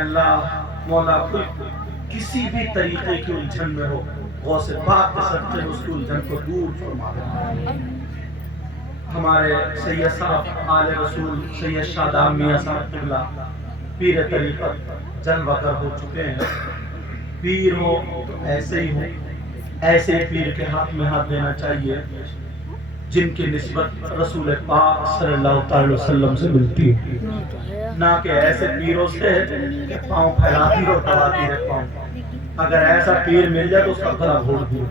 اللہ مولا کوئی کسی بھی طریقے کی الجھن میں ہو غوث پاک کے صدقے اس کی الجھن کو دور فرما دے. ہمارے سید صاحب آل رسول سید شاداب میاں صاحب قبلہ پیر طریقت جلوہ گر ہو چکے ہیں. پیر ہو تو ایسے ہی ہو, ایسے پیر کے ہاتھ میں ہاتھ دینا چاہیے جن کی نسبت رسول پاک صلی اللہ علیہ وسلم سے ملتی ہے, نہ کہ ایسے پیروں سے کہ پاؤں پھیلاتی ہو دباتی رہے پاؤں. اگر ایسا پیر مل جائے تو اس کا گلا گھوٹ دو,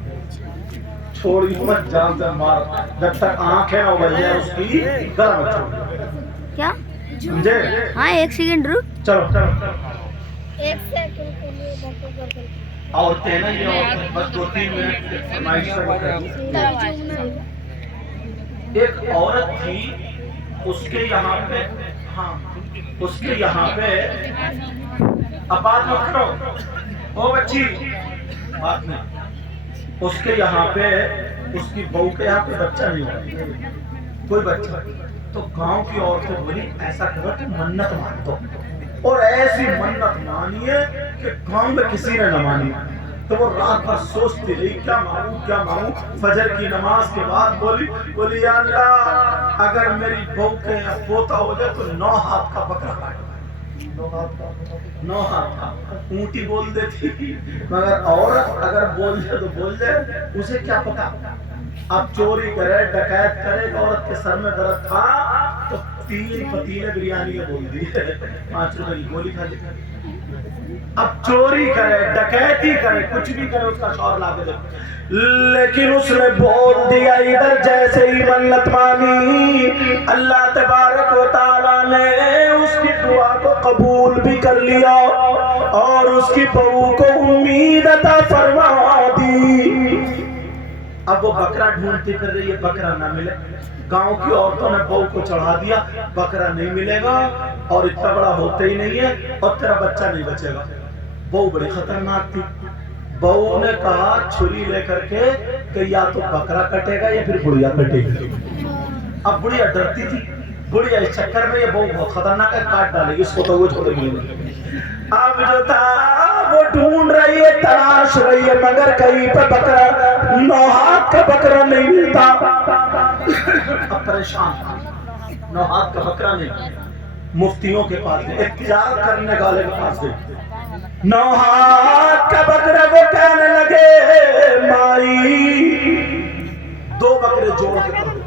چھوڑی مت جان سے مار, جب تک آنکھیں نہ بج جائے اس کی گلا مت چھوڑ. کیا سمجھے؟ ہاں ایک سیکنڈ رک. چلو ایک سیکنڈ کے لیے عورتیں نا یہ عورتیں بس 2-3 منٹ فرمائش سے بکر. ایک عورت تھی, اس کے یہاں پہ, ہاں اس کے یہاں پہ, اب بات مت کرو او بچی, بات نہیں, اس کے یہاں پہ اس کی بہو کے یہاں پہ بچہ نہیں ہوا, کوئی بچہ. تو گاؤں کی عورتیں بولی ایسا کرو کہ منت مان دو, اور ایسی منت مانیے کہ گاؤں میں کسی نے نہ مانی. تو وہ رات بھر سوچتی رہی کیا مانگوں کیا مانگوں. فجر کی نماز کے بعد بولی یا اللہ اگر میری بہو کے یہاں پوتا ہو جائے تو 9 ہاتھ کا بکرا کھائے. 9 ہاتھ کا اونٹی بول دیتی, مگر عورت اگر بول جائے تو بول جائے, اسے کیا پتا. اب چوری کرے ڈکیت کرے, عورت کے سر میں درد تھا تو 3 پتیلے بریانی کے بول دی, 5 روپے کی گولی کھا لی. اب چوری کرے ڈکیتی کرے کچھ بھی کرے, اس کا شوہر لا کے دے, لیکن اس نے بول دیا ادھر جیسے ہی منت مانی اللہ تبارک و تعالیٰ نے اس کی دعا کو قبول بھی کر لیا اور اس کی بہو کو امید عطا فرما دی. اب وہ بکرا ڈھونڈتی پھر رہی ہے, بکرا نہ ملے. گاؤں کی عورتوں نے بہو کو چڑھا دیا, بکرا نہیں ملے گا اور اتنا بڑا ہوتا ہی نہیں ہے اور تیرا بچہ نہیں بچے گا. بہو بڑی خطرناک تھی. بہو نے کہا چھری لے کر کے کہ یا تو بکرا کٹے گا یا پھر بڑھیا کٹے گی. اب بڑھیا ڈرتی تھی, بڑھیا اس چکر میں یہ بہو بہت خطرناک ہے, کاٹ ڈالے گی اس کو تو وہ چھوڑے گی. اب جو تھا وہ ڈھونڈ رہی ہے, تلاش رہی ہے, مگر کہیں پہ بکرا 9 ہاتھ کا بکرا نہیں ملتا. اب پریشان, 9 ہاتھ کا بکرا نہیں. مفتیوں کے پاس گئے, ایک تجارت کرنے والے کے پاس گئے, 9 ہاتھ کا بکرا. وہ کہنے لگے مائی 2 بکرے جوڑ کے کر دو.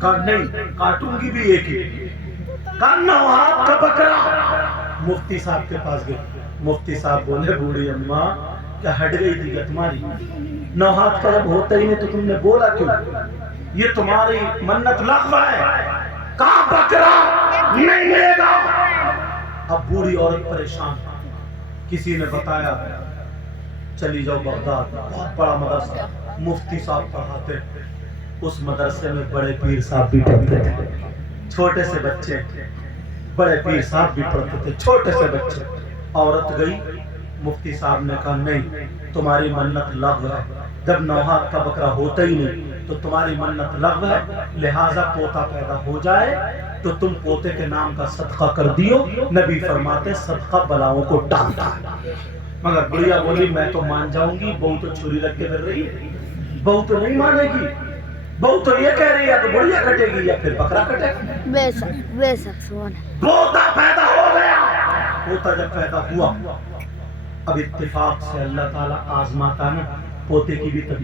کہا نہیں کاٹوں گی بھی ایک ہی. کہا 9 ہاتھ کا بکرا. مفتی صاحب کے پاس گئے, مفتی صاحب بولے بوڑھی اماں کیا ہٹ گئی تھی کیا تمہاری؟ 9 ہاتھ کا جب ہوتا ہی نہیں تو تم نے بولا کیوں؟ یہ تمہاری منت لغو ہے. کہاں بکرا نہیں ملے گا. اب بوڑھی عورت پریشان, کسی نے بتایا چلی جاؤ بغداد, بہت بڑا مدرسہ, مفتی صاحب پڑھاتے. اس مدرسے میں بڑے پیر صاحب بھی پڑھتے تھے, چھوٹے سے بچے, بڑے پیر صاحب بھی پڑھتے تھے, چھوٹے سے بچے. عورت گئی, مفتی صاحب نے کہا نہیں تمہاری منت لغو ہے. جب 9 ہاتھ کا بکرا ہوتا ہی نہیں تو تمہاری منت لغو ہے, لہٰذا پوتا پیدا ہو جائے تو تم پوتے کے نام کا صدقہ کر دیو. نبی فرماتے صدقہ بلاؤں کو ٹالتا ہے. مگر بڑھیا بولی میں تو مان جاؤں گی, بہو تو چھری رکھ کے پھر رہی ہے, بہو تو نہیں مانے گی. بہو تو یہ کہہ رہی ہے تو بڑھیا کٹے گی یا پھر بکرا کٹے گا. بے شک سوال ہے. پوتا پیدا ہو گیا. پوتا جب پیدا ہوا, اب اتفاق سے اللہ تعالیٰ آزماتا ہے, پوتے کی بھی طبیعت